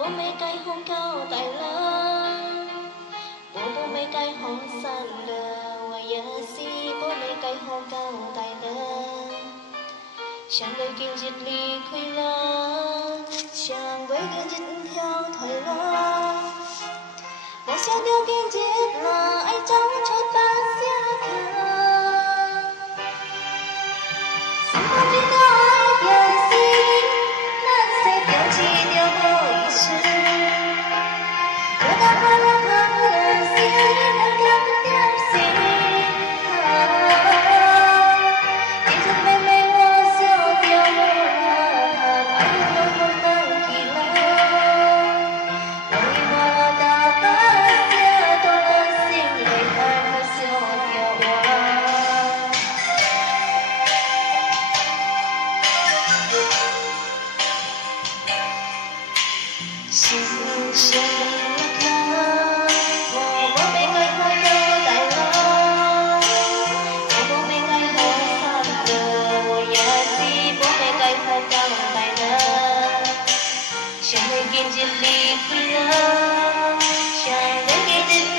bố mẹ cây hôn cao tại lớn bố mẹ cây hôn san lờ và giờ si bố mẹ cây hôn cao tại lớn chẳng với kiên dịch ly khuy lớn chẳng với kiên dịch theo thời lớn và sẽ theo kiên dịch là ai trong cho ta sẽ thương xin không biết ai giờ si nan sẽ theo chi theo mỗi sự có ta qua lo lắng lời si đang cảm theo si chỉ thật mê mê hoa siêu tiêu anh luôn không tan kỳ lâu lời hoa ta siêu tôi luôn xin lời anh siêu tiêu hoa xin xin bố mẹ cây hoa cao tại lớn bố mẹ cây hoa san lờ nhà si bố mẹ cây hoa cao tại lớn chẳng mấy kiên dịch ly khuy lớn chẳng mấy kiên dịch